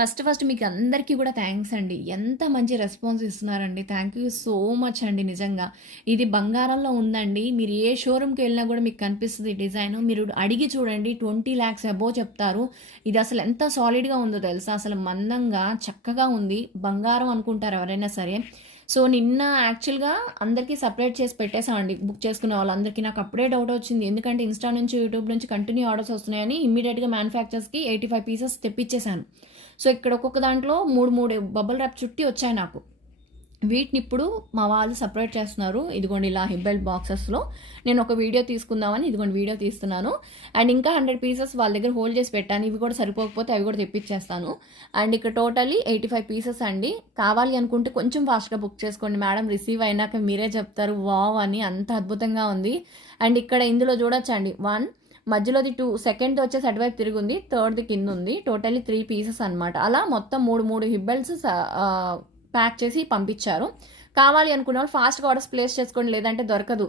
First మీకు అందరికీ కూడా థ్యాంక్స్ అండి. ఎంత మంచి రెస్పాన్స్ ఇస్తున్నారండి. థ్యాంక్ యూ సో మచ్ అండి నిజంగా. ఇది బంగారంలో ఉందండి. మీరు ఏ షోరూమ్‌కి వెళ్ళినా కూడా మీకు కనిపిస్తది డిజైను. మీరు అడిగి చూడండి 20,00,000 అబోవ్ చెప్తారు. ఇది అసలు ఎంత సాలిడ్‌గా ఉందో తెలుసా? అసలు మందంగా చక్కగా ఉంది. బంగారం అనుకుంటారు ఎవరైనా సరే. సో, నిన్న యాక్చువల్‌గా అందరికీ సెపరేట్ చేసి పెట్టేసామండి. బుక్ చేసుకునే వాళ్ళందరికీ. నాకు అప్పుడే డౌట్ వచ్చింది. ఎందుకంటే ఇన్‌స్టా నుంచి, యూట్యూబ్ నుంచి కంటిన్యూ ఆర్డర్స్ వస్తున్నాయని ఇమ్మీడియేట్‌గా మ్యానుఫ్యాక్చరర్స్‌కి 85 పీసెస్ తెప్పిచ్చేసాను. సో, ఇక్కడ ఒక్కొక్క దాంట్లో 3 బబుల్ ర్యాప్ చుట్టి వచ్చాయి నాకు. వీటినిప్పుడు మా వాళ్ళు సెపరేట్ చేస్తున్నారు. ఇదిగోండి ఇలా హిప్ బెల్ట్ బాక్సెస్‌లో. నేను ఒక వీడియో తీసుకుందామని ఇదిగోండి వీడియో తీస్తున్నాను. అండ్ ఇంకా 100 పీసెస్ వాళ్ళ దగ్గర హోల్డ్ చేసి పెట్టాను. ఇవి కూడా సరిపోకపోతే అవి కూడా తెప్పిచ్చేస్తాను. అండ్ ఇక్కడ టోటల్లీ 85 పీసెస్ అండి. కావాలి అనుకుంటే కొంచెం ఫాస్ట్‌గా బుక్ చేసుకోండి మేడం. రిసీవ్ అయినాక మీరే చెప్తారు వావ్ అని, అంత అద్భుతంగా ఉంది. అండ్ ఇక్కడ ఇందులో చూడొచ్చండి 1 మధ్యలోది 2 సెకండ్‌ది వచ్చేసి అటువైపు తిరిగుంది. థర్డ్‌ది కిందుంది. టోటల్లీ 3 పీసెస్ అనమాట. అలా మొత్తం 3 హిప్ బెల్ట్స్ ప్యాక్ చేసి పంపించారు. కావాలి అనుకున్న వాళ్ళు ఫాస్ట్‌గా ఆర్డర్స్ ప్లేస్ చేసుకోండి. లేదంటే దొరకదు.